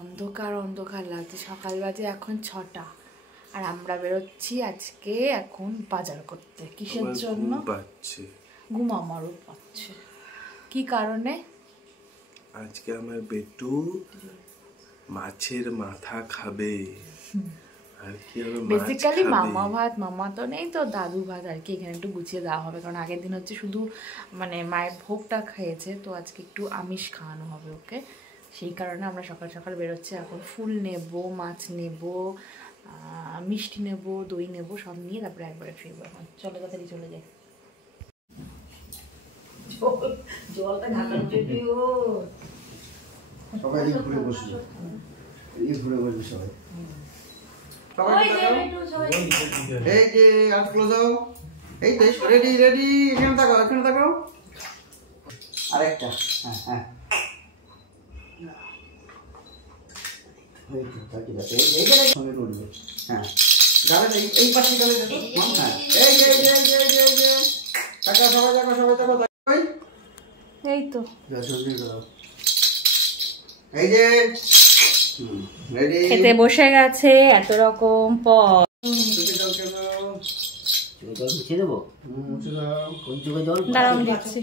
অন্ধকার অন্ধকার লাগছে, সকাল বাজে এখন 6টা আর আমরা বেরোচ্ছি আজকে এখন বাজার করতে। কিসের জন্য? ঘুম আমারও পাচ্ছে। কি কারণে? আজকে আমার বেটু মাছের মাথা খাবে। আর কি হবে, বেসিক্যালি মামা ভাত, মামা তো নেই তো দাদু ভাত আর কি এখানে একটু গুছিয়ে দেওয়া হবে, কারণ আগের দিন হচ্ছে শুধু মানে মায়ের ভোগটা খেয়েছে, তো আজকে একটু আমিষ খাওয়ানো হবে ওকে। সেই কারণে আমরা সকাল সকাল বেরোচ্ছি। এখন ফুল নেব, মাছ নেব, মিষ্টি নেব, দই নেব, সব নিয়ে তারপরে একবারে ফিরবো। এখন চলো তাড়াতাড়ি চলে যাই। জলটা ঢাকার ভিডিও সবাই ঘুরে বসবে, ঘুরে বসবে সবাই। এই যে আর ক্লোজ দাও। এই তো রেডি রেডি, এখানে তাকাও, এখানে তাকাও। আরেকটা, হ্যাঁ হ্যাঁ, এই তো তাকি যাচ্ছে, এই যে সঙ্গে করবে। হ্যাঁ গালে এই পাশে গালে দেখো। হ্যাঁ এই যে এই যে এই যে তাকাও, সবাই তাকাও, সবাই তাকাও। এই তো জলদি দাও। এই যে রেডি, খেতে বসে গেছে এত রকম পদ। দাঁড়াও আমি দিচ্ছি।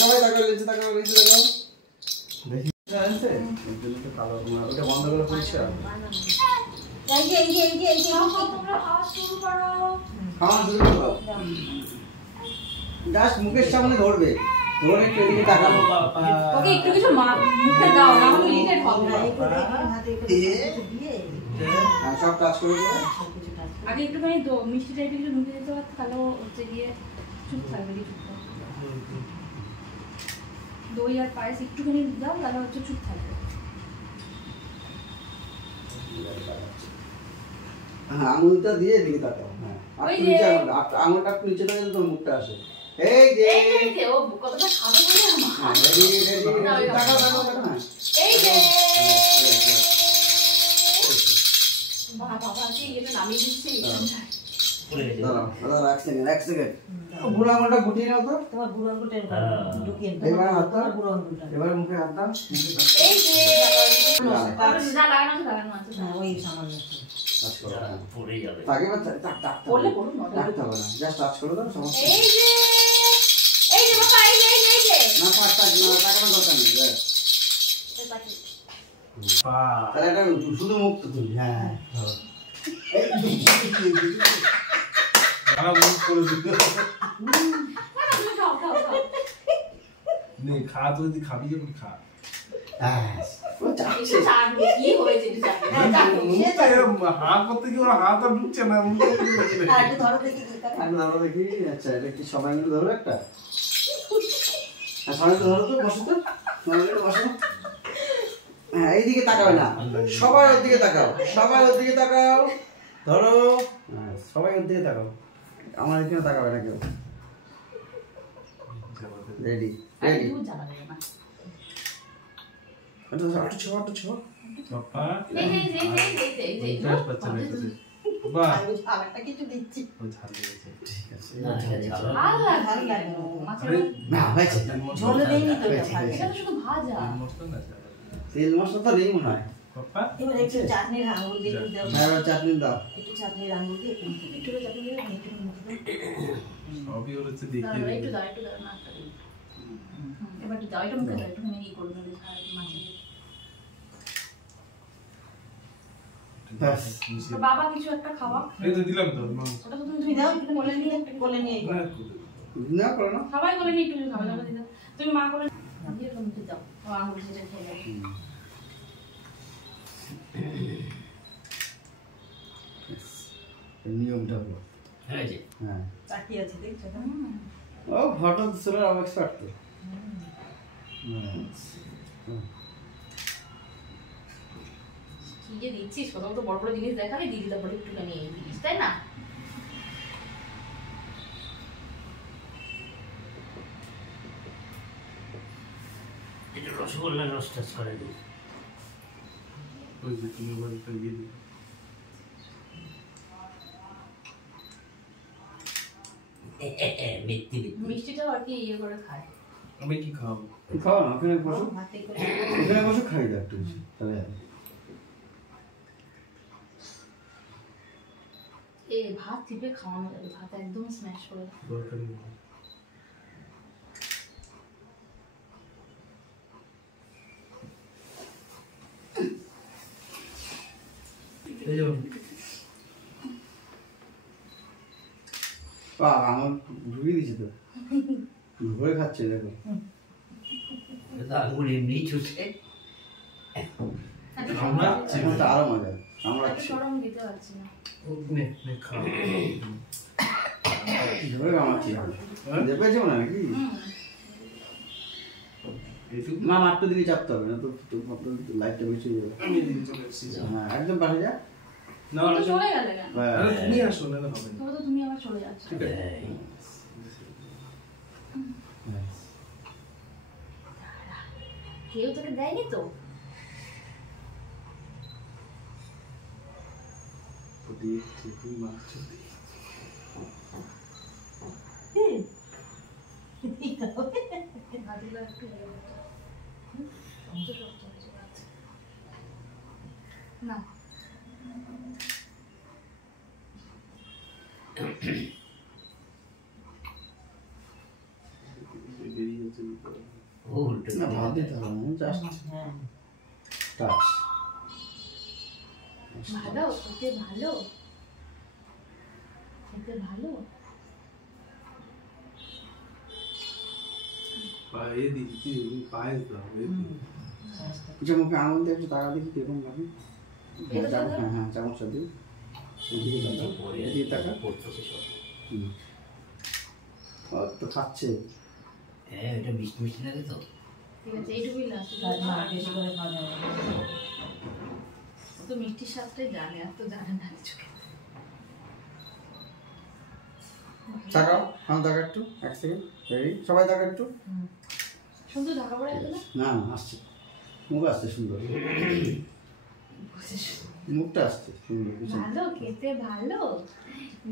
সবাই তাকাও, নিচে তাকাও, নিচে তাকাও। দেখি ওটা বন্ধ করে পরিষ্কার জাস্ট মুখের সামনে ধরবে, ধরে একটু এদিকে তাকাবো। ওকে একটু কিছু মুখে দাও, না হলে ইরিটেট হবে। হ্যাঁ সব কাজ করে দেবে। আগে একটুখানি মিষ্টি টাইপের কিছু মুখে দিতে পারতো, তাহলে হচ্ছে গিয়ে চুপ থাকবে। দই আর পায়েস একটুখানি দাও, তাহলে হচ্ছে চুপ থাকবে। হ্যাঁ আঙুলটা দিয়ে এদিকে তাকাও। হ্যাঁ আঙুলটা একটু নিচে থাকে, তোর মুখটা আসে। এই যে ও কতটা খাবে বলে আমার রেডি রেডি, তাকাও তাকাও তাকাও। এই যে বাবা কি এটা নামিয়ে দিচ্ছি। দাঁড়াও এক সেকেন্ড। বুড়ো আঙুলটা গুটিয়ে নাও তো। তোমার বুড়ো আঙুলটা ঢুকিয়ে দাও। এবার হাত দাও, বুড়ো আঙুলটা এবার মুখে হাত দাও। এই যে না লাগানো আছে না, ওই সামান্য টাচ করো, পড়ে যাবে। তাকে পড়লে পড়ুন, রাখতে হবে না, জাস্ট টাচ করে দাও, সমস্যা। এই যে বাবা, এই যে না পাঁচ টাচ না, টাকার দরকার নেই। তাহলে এটা শুধু মুখ তো তুলি। হ্যাঁ খা, তুই খাবি যখন খা। হাত করতে গিয়ে হাত আর ঢুকছে না। দেখি, আচ্ছা এটা কি সবাই মিলে ধরো একটা? সবাই ধরো তো, বসো তো, বসো। হ্যাঁ এইদিকে তাকাবে না, সবাই ওর দিকে তাকাও, সবাই ওর দিকে তাকাও, ধরো। হ্যাঁ সবাই ওর দিকে তাকাও, আমার এখানে তাকাবে না কেউ। রেডি রেডি, একটু ছো। বাবা আরেকটা কিছু দিচ্ছি। ঠিক আছে, না হয়েছে, ঝোলে দেইনি তো, এটা তো শুধু ভাজা। তেল মশলা তো নেই মনে হয়। এবার একটু চাটনির আঙুল দিয়ে দাও। হ্যাঁ চাটনি দাও, একটু চাটনির আঙুল দিয়ে একটু চাটনি দিয়ে একটু মুখে সবই হচ্ছে দেখিয়ে দাও। একটু দাও না। এবার একটু দাও, এটা মুখে দাও, একটুখানি ই করবে মাছের। বাবা কিছু একটা খাওয়া। এই তো দিলাম তো। ওটা তো তুমি দাও, একটু কোলে নিয়ে না করো না, সবাই কোলে নিয়ে একটু খাবে দাও। তুমি মা কোলে দিয়ে তুমি দাও, ও আঙুল সেটা খেয়ে নিয়মটা হলো। হ্যাঁ জি, হ্যাঁ চাকি আছে দেখছো না? ও ঘটনা ছিল আমার এক্সপার্ট তো। কি যে দিচ্ছিস, কত কত বড় বড় জিনিস দেখালে দিদি, তারপরে একটুখানি এই জিনিস, তাই না? এটা রসগোল্লার রস টাচ করে দিই। ওই যে তুমি বাড়িতে গিয়ে দিও। মিষ্টিটাও আর কি ইয়ে করে খায়। আমি কি খাবো? খাও না, ওখানে বসো, ভাতে করে ওখানে বসো, খাই দাও একটু তাহলে। ভাত টিপে খাওয়ানো যাবে, ভাত একদম স্ম্যাশ করে। দরকার নেই। আমার ঢুকিয়ে দিচ্ছে তো, ভরে খাচ্ছে দেখো। আঙুল এমনি ছুটে কামড়াচ্ছে। এখন তো আরো মজা একটা কামড়াচ্ছে। সরম দিতে পারছি না। নে নে খাও। ধরে কামড়াচ্ছি দেখেছো না নাকি? এইটুকু না মাত্র দিকে চাপতে হবে না তো, লাইটটা বেশি হয়ে যাবে। আমি এদিকে চলে এসেছি। হ্যাঁ একদম পাশে যা। না তুমি না, তো চলে গেলে কেন? আরে তুমি আসো না, হবে না। তবে তো তুমি আবার চলে যাচ্ছ। ঠিক আছে। কেউ তোকে দেয়নি তো? ও দিয়েছে, তুমি মারছো। ভাজিটা একটু ইয়ে হতো। শক্ত শক্ত হয়েছে ভাত। না বেরিয়ে যাচ্ছে ভিতরে। ও উল্টো না ভাত দিতে হবে না, জাস্ট টাচ। ভালো, খেতে ভালো, খেতে ভালো। পায়ে দিচ্ছি, তুমি পায়ে দাও। যে মুখে আঙুল দিয়ে একটু তাকা দেখি কিরকম লাগে। এটা চামচ, দাও। হ্যাঁ হ্যাঁ চামচটা দিই। এদিকে তাকা, এদিকে তাকা। পড়তেছে সব। হুম। ও তো খাচ্ছে। হ্যাঁ এটা মিষ্টি মিষ্টি লাগে তো। ঠিক আছে, এইটুকুই লাস্ট। বেশি করে খাওয়া যাবে না। ও তো মিষ্টির স্বাদটাই জানে, আর তো জানে না কিছু খেতে। তাকাও, আমি তাকা একটু, এক সেকেন্ড, রেডি, সবাই তাকা একটু। সুন্দর ঢাকা পড়ে গেছে না? না না আসছে, মুখ আসছে সুন্দর, মুখটা আসছে সুন্দর। পিছনে। ভালো, খেতে ভালো,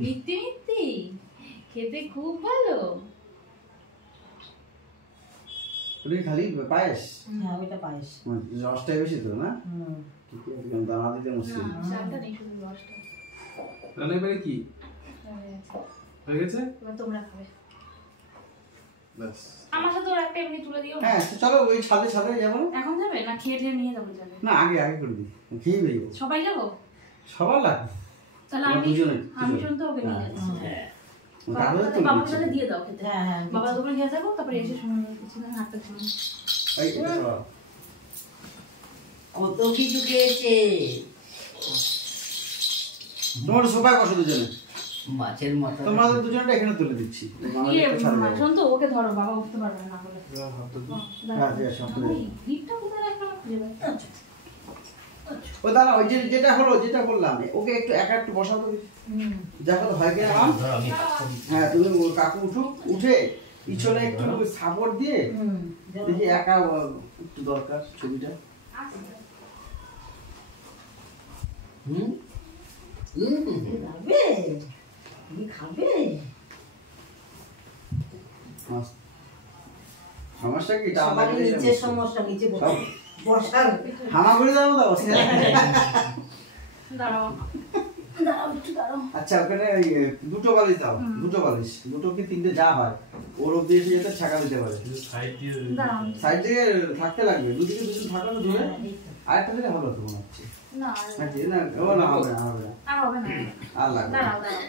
মিষ্টি মিষ্টি, খেতে খুব ভালো। ওটা কি খালি পায়েস? হ্যাঁ ওইটা পায়েস। মানে রসটাই বেশি তো না? হুম। ঠিক আছে, কারণ দানা দিতে না, মুশকিল। চাটা নেই, শুধু রসটা। তাহলে এবারে কি হয়ে গেছে। হয়ে গেছে? এবার তোমরা খাবে। ব্যাস। আমার সাথে ওর একটা এমনি তুলে দিও না। হ্যাঁ তো চলো ওই ছাদে ছাদে যাবো না? এখন যাবে না খেয়ে ঠেয়ে নিয়ে যাবো যাবে? না আগে আগে করে দিই, খেয়ে বেরিয়ে সবাই যাবো? সবার লাগবে। তাহলে তোমার আমি দুজনে, আমি দুজনে। শুনতে ওকে নিয়ে হ্যাঁ। যাচ্ছি। হ্যাঁ তাহলে তো বাবার সাথে দিয়ে দাও খেতে। হ্যাঁ হ্যাঁ বাবা দুপুরে খেয়ে যাবো, তারপরে এসে শুনে কিছুদিন হাঁটতে শুনে। এই এটা সবার। কত কিছু খেয়েছে। তোমার সোফায় বসো দুজনে, মাছের মাথা তোমাদের দুজনটা এখানে তুলে দিচ্ছি। ইয়ে, শোন তো, ওকে ধরো, বাবা উঠতে পারবে না বলে। হ্যাঁ, ঠিক আছে, সব তুলে দিই। হিটটা কোথায় রাখলাম খুঁজে পাচ্ছি। ও দাঁড়া, ওই যে যেটা হলো, যেটা বললাম, ওকে একটু একা একটু বসাও তো দেখি। দেখো তো হয় কিনা মাম। ধরো আমি হাত করি। হ্যাঁ তুমি ওর কাকু উঠুক, উঠে পিছনে একটু সাপোর্ট দিয়ে দেখি একা একটু দরকার ছবিটা। হুম খাবে? তুমি খাবে? সমস্যা কি? সবারই নিচের সমস্যা, নিচে বসার। হামাগুড়ি দাও দাও। দাঁড়াও, দাঁড়াও একটু দাঁড়াও। আচ্ছা ওখানে ওই দুটো বালিশ দাও, দুটো বালিশ, দুটো কি তিনটে যা হয়, ওর অব্দি এসে যেতে ছাকা দিতে পারে। সাইড দিয়ে দাঁড়াও। সাইড থেকে থাকতে লাগবে, দুদিকে দুজন থাকানো দূরে। আরেকটা দিলে ভালো তো মনে হচ্ছে। না, নাকি না, ও না হবে না, হবে না, আর হবে না। আর লাগবে না। দাঁড়াও, দাঁড়াও।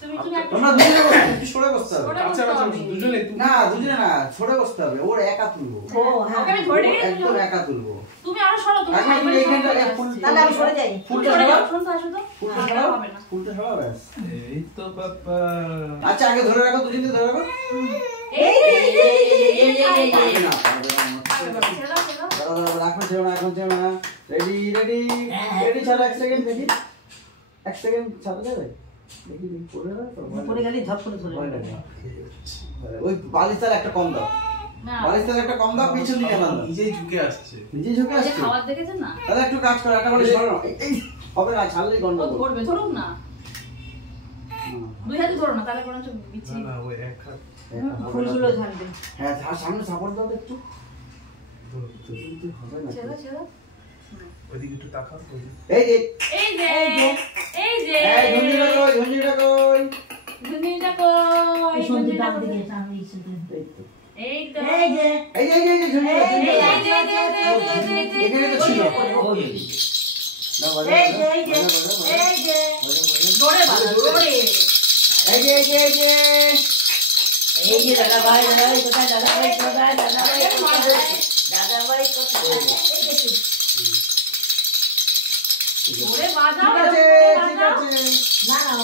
তুমি তুমি একটা তোমরা দুজনে বসো, একটু সরে বসতে হবে। সরে আচ্ছা আচ্ছা দুজনে তুমি না দুজনে না, সরে বসতে হবে, ওর একা তুলবো, ও হ্যাঁ। ওকে আমি ধরে ওর রেখেছি। একদম একা তুলবো। তুমি আরো সরো, তুমি এখন তুমি এইখানটা ফুল তাহলে আমি সরে যাই। ফুলটা সরে যাও, সরাও, শুনতে আসো তো। ফুলটা না, সরাও, হবে না। ফুলটা সরাও, ব্যাস। এই তো বাবা আচ্ছা আগে ধরে রাখো, দুজনে ধরে রাখো। এই রে, এই রে, এই রে, এই রে। পারবে না, পারবে না। ছেড়ে দাও, ছেড়ে দাও। দাঁড়াও, দাঁড়াও, এখন ছেড়ো না, এখন ছেড়ো না। রেডি রেডি রেডি, ছাড়ো, এক সেকেন্ড দেখি, এক সেকেন্ড ছাড়া যাবে? দেখি দেখি পড়ে যাবে তো, ভয় পরে লাগে। গেলে ধপ করে ধরে ভয় নেবে। লাগে। ওই বালিশ তার একটা কম দাও, না বালিশটার একটা কম দাও, পিছন দিকে না দাও। নিজেই ঝুঁকে আসছে। নিজে ঝুঁকে এই যে আসছে। খাবার দেখেছেন না তাহলে একটু কাজ করো, একটা বালিশ সরাও। এই হবে না, ছাড়লেই ও গন্ডগোল। ধরবে, ধরুক না দুই হাতে ধরো না, তাহলে কোনো না বিচ্ছিরি না ওই এক হাত ফুলগুলো ঝাড়বে। হ্যাঁ, আর সামনে সাপোর্ট দাও তো একটু। হবে না। ছেড়ে ছেড়ে ওইদিকে একটু তাকাও ওইদিকে। এই যে এই যে এই যে এই ঝুঁঝিটা কই, ঝুঁঝিটা কই। দুনিয়াটা কই সন্ধ্যা দিকে আমি শুধু এই তো এই যে এই যে ঝুঁঝিটা, ঝুঁঝিটা। এখানে তো ছিল। ওই দাও, বাজে, এই যে বাজে, এই যে বাজে, বাজে, এই যে জোরে বাজা জোরে এই যে, এই যে, এই যে। এই যে দাদা ভাই কোথায়, দাদা ভাই কোথায়, দাদা ভাই কোথায়, দাদা ভাই কোথায়। জোরে বাজা ঠিক আছে, ঠিক আছে। না না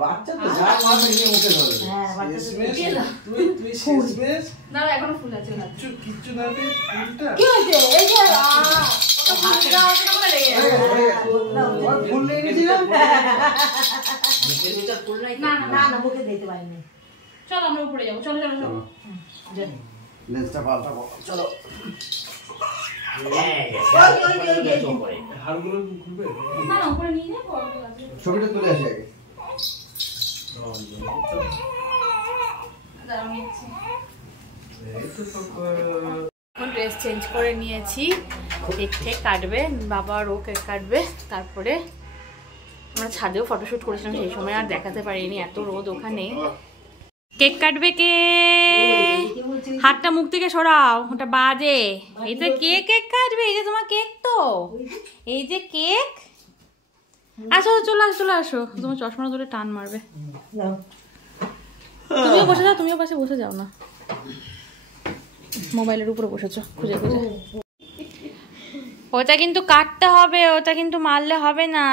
বাচ্চা তো যা মারবে নিয়ে মুখে ধরবে। হ্যাঁ বাচ্চা তো শেষমেশ, দিয়ে দাও। তুই শেষমেশ না এখনো ফুল আছে না কিচ্ছু না দিয়ে ফুলটা কি হয়েছে এই যে হাতটা কেমন লেগে হয়ে গেছে, হয়ে গেছে। ওর ফুল নিয়ে গেছিলাম। মুখের ভিতর ফুল নাই তো? না না না না মুখে দিতে পারিনি। চল আমরা উপরে যাবো চলো চলো চলো লেন্সটা পাল্টাবো, চলো। হ্যাঁ, ওই করে। হাড়গুলো খুলবে। না না উপরে নিয়ে যাবো অল্প আছে ছবিটা তুলে আসি আগে। দাঁড়াও নিচ্ছি এই তো পাপা। এখন ড্রেস চেঞ্জ করে নিয়েছি, কেক টেক কাটবে, বাবা আর ও কেক কাটবে, তারপরে আমরা ছাদেও ফটোশুট করেছিলাম, সেই সময় আর দেখাতে পারিনি, এত রোদ ওখানে। কেক কাটবে কে? হাতটা মুখ থেকে সরাও, ওটা বাজে। এই তো কে কেক কাটবে? এই যে তোমার কেক, তো এই যে কেক। আসো চলে আসো, চলে আসো, তোমার চশমা ধরে টান মারবে। যাও তুমিও বসে যাও, তুমিও পাশে বসে যাও না, মোবাইলের উপরে বসেছো খুঁজে খুঁজে। ওটা কিন্তু কাটতে হবে, ওটা কিন্তু মারলে হবে না।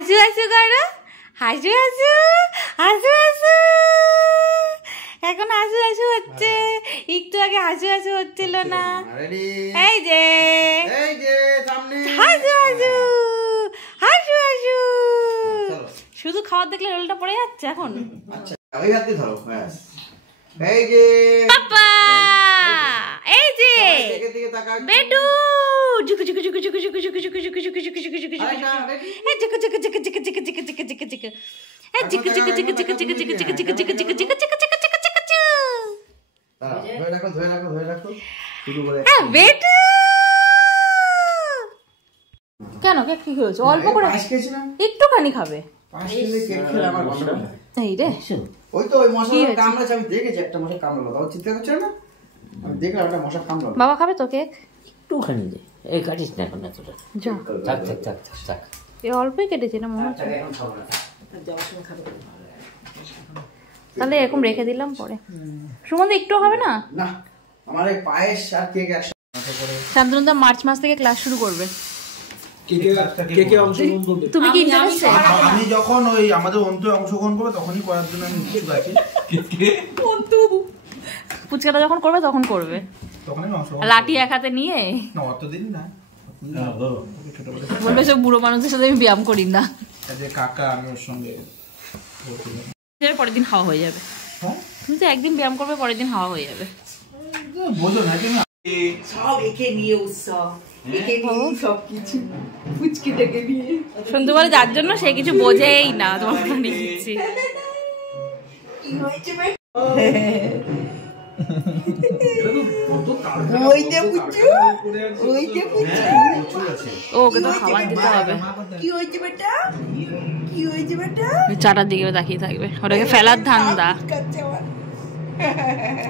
হাসু হাসু করো, হাসু হাসু, হাসু হাসু। এখন হাসু হাসু হচ্ছে, একটু আগে হাসু হাসু হচ্ছিল না। রেডি, এই যে এই যে সামনে। হাসু হাসু, হাসু হাসু। চলো। শুধু খাবার দেখলে রোলটা পড়ে যাচ্ছে এখন। আচ্ছা, ওই হাত দিয়ে ধরো, ব্যাস। এই যে পাপা, এই যে দিকে দিকে তাকাও। বেটু, জুকু জুকু জুকু জুকু জুকু জুকু জুকু জুকু জুকু জুকু জুকু জুকু জুকু আরেকটা, ready? এই জুকু জুকু জুকু জুকু জুকু জুকু জুকু জুকু জুকু এই জুকু জুকু জুকু জুকু জুকু জুকু জুকু জুকু জুকু জুকু জুকু জুকু জুকু দাঁড়াও, ধরে রাখো, ধরে রাখো, ধরে রাখো। শুরু করে। বেটু। কেন কেক কি হয়েছে? অল্প করে পায়েস খেয়েছিলাম। একটুখানি খাবে। পায়েস খেলে কেক খেলে আমার গন্ডগোল হয়। এই রে, ওই তো ওই মশা কি হয়েছে? কামড়াচ্ছে, আমি দেখেছি একটা মশা কামড়ালো, তাও চিন্তা করছে না, আমি দেখলাম একটা মশা কামড়ালো। বাবা খাবে তো কেক? একটুখানি দে, এই কাটিস না এখন এতটা। যা, থাক থাক থাক থাক থাক। এই অল্পই কেটেছে না মনে হচ্ছে। এখন খাবো না। যাওয়ার সময় খাবে। তাহলে এরকম রেখে দিলাম পরে। সুমন্ত একটু হবে না? না, আমার এই পায়েস আর কেক একসাথে করে। শান্তনুদা মার্চ মাস থেকে ক্লাস শুরু করবে। কে অংশগ্রহণ করবে? তুমি কি ইন্টারেস্টেড? আমি যখন ওই আমাদের অন্তে অংশগ্রহণ করবো তখনই করার জন্য আমি ইচ্ছুক আছি। পুচকাটা যখন করবে তখন করবে। তখনই আমি অংশগ্রহণ লাঠি এক হাতে নিয়ে না, অতদিন না। ছোটবেলা বলবে সব বুড়ো মানুষদের সাথে আমি ব্যায়াম করি না। যে কাকা আমি ওর সঙ্গে পরের দিন হাওয়া হয়ে যাবে। হ্যাঁ? তুমি তো একদিন ব্যায়াম করবে, পরের দিন হাওয়া হয়ে যাবে। বোঝো না তুমি। সব একে নিয়ে উৎসব, একে নিয়ে সবকিছু, ফুচকিটাকে নিয়ে। শুনতে পারে যার জন্য সে কিছু বোঝেই না, তোমার নিয়ে দিচ্ছি। কি হয়েছে ভাই? ওই যে পুচু, ওই যে পুচু। ও, ওকে তো খাবার দিতে হবে। কি হয়েছে বেটা? কি হয়েছে বেটা? চাটার দিকে তাকিয়ে থাকবে, ওটাকে ফেলার ধান্দা। কাচ্ছে আমার।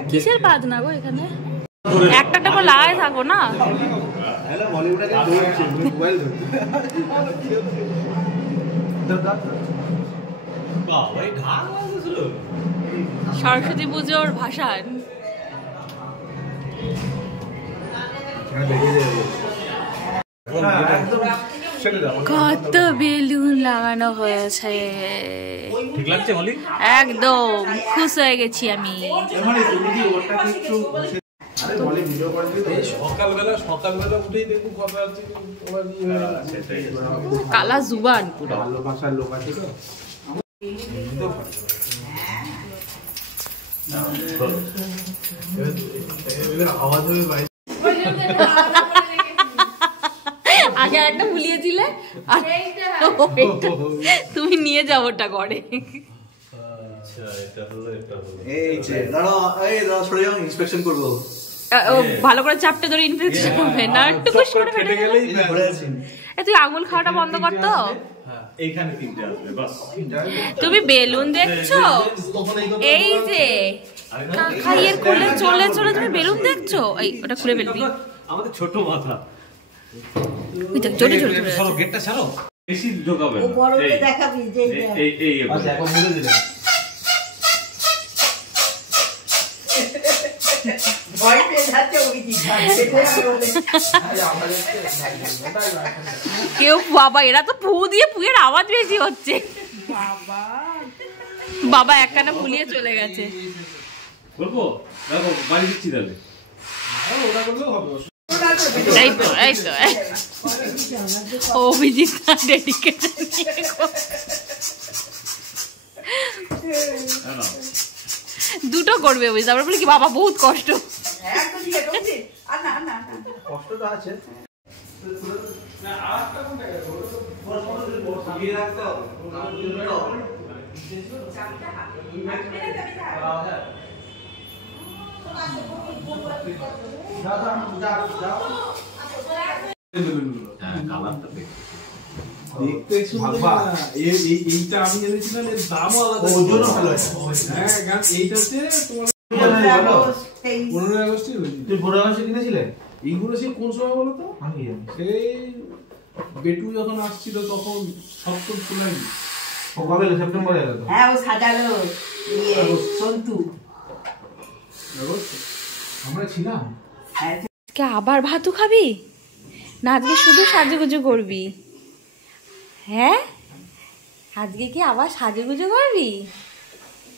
কিসের বাজনা গো এখানে? একটা একটা করে লাগাই থাকো না। সরস্বতী পুজোর ভাষণ। কত বেলুন লাগানো হয়েছে, ঠিক লাগছে বলি? একদম খুশ হয়ে গেছি আমি। সকালবেলা উঠেই দেখবো কবে আছে কালা জুবান পুরো। ভালো ভাষার লোক আছে তো। আগে একটা ভুলিয়েছিলে আর তুমি নিয়ে যাও ওটা করে। ইন্সপেকশন করবো ভালো করে চাপটে ধরে ইনফেকশন হবে না, টুকুস করে ফেটে গেলেই তুই আঙুল খাওয়াটা বন্ধ কর তো। এইখানে তিনটে আসবে বাস। তুমি বেলুন দেখছো? এই যে কাকাইয়ের কোলে চলে চলে তুমি বেলুন দেখছো? এই ওটা খুলে ফেলবি। আমাদের ছোট মাথা। ওই দেখ জোরে জোরে জোরে। সরো গেটটা ছাড়ো। বেশি ঢোকাবে না। বড়কে দেখাবি যে এই আচ্ছা এখন মুড়ে দিলেন। ভয় পেয়ে যাচ্ছে ওই দিকে। কেউ বাবা এরা তো ফু দিয়ে ফুয়ের আওয়াজ বেশি হচ্ছে। বাবা এক কানে ফুলিয়ে চলে গেছে। বলবো দেখো বাড়ি দিচ্ছি তাহলে। ওটা করলেও হবে। এই তো অভিজিৎ ডেডিকেশন দুটো করবে অভিজিৎ। আমরা বলি কি বাবা বহুত কষ্ট। কষ্ট তো আছে। এইটা আমি এনেছিলাম এর দামও আলাদা। এইটা হচ্ছে তোমার 15 আগস্টে হয়েছিল। তুই 15 আগস্টে কিনেছিলে? এইগুলো সেই কোন সময় বলো তো? সেই বেটু যখন আসছিল তখন সপ্তম জুলাই। ও কবে সেপ্টেম্বরে এলো তো? হ্যাঁ ও সাজালো সন্তু আমরা ছিলাম। আজকে আবার ভাতু খাবি না? আজকে শুধু সাজুগুজু করবি? হ্যাঁ আজকে কি আবার সাজুগুজু করবি?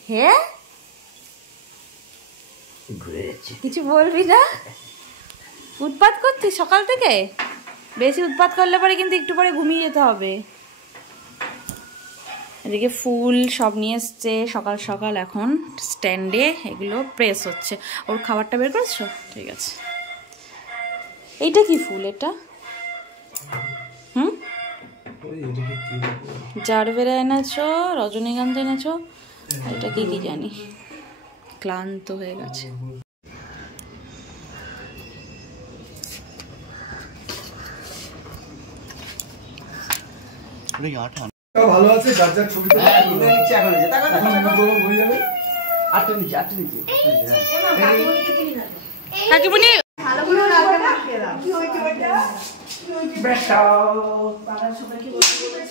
হ্যাঁ কিছু বলবি না? উৎপাত করছিস সকাল থেকে? বেশি উৎপাত করলে পরে কিন্তু একটু পরে ঘুমিয়ে যেতে হবে। এদিকে ফুল সব নিয়ে এসছে সকাল সকাল, এখন স্ট্যান্ডে এগুলো প্রেস হচ্ছে। ওর খাবারটা বের করছো? ঠিক আছে। এইটা কি ফুল? এটা জারবেরা এনেছো, রজনীগন্ধা এনেছো, এটা কি কি জানি। ক্লান্ত হয়ে গেছে। ভালো আছে যার যার ছবি তো নিচে এখন এই যে টাকা হয়ে যাবে। আটটা নিচে কাকিমণি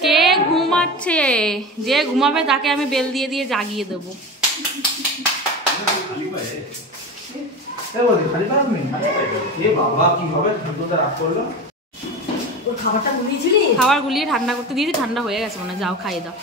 কে ঘুমাচ্ছে? যে ঘুমাবে তাকে আমি বেল দিয়ে দিয়ে জাগিয়ে দেবো। খালি পারবি? এ বাবা কিভাবে ঠান্ডাটা রাগ করলো? ওর খাবারটা গুলিয়েছিলি? খাবার গুলিয়ে ঠান্ডা করতে দিয়েছি, ঠান্ডা হয়ে গেছে মনে হয়। যাও খাইয়ে দাও।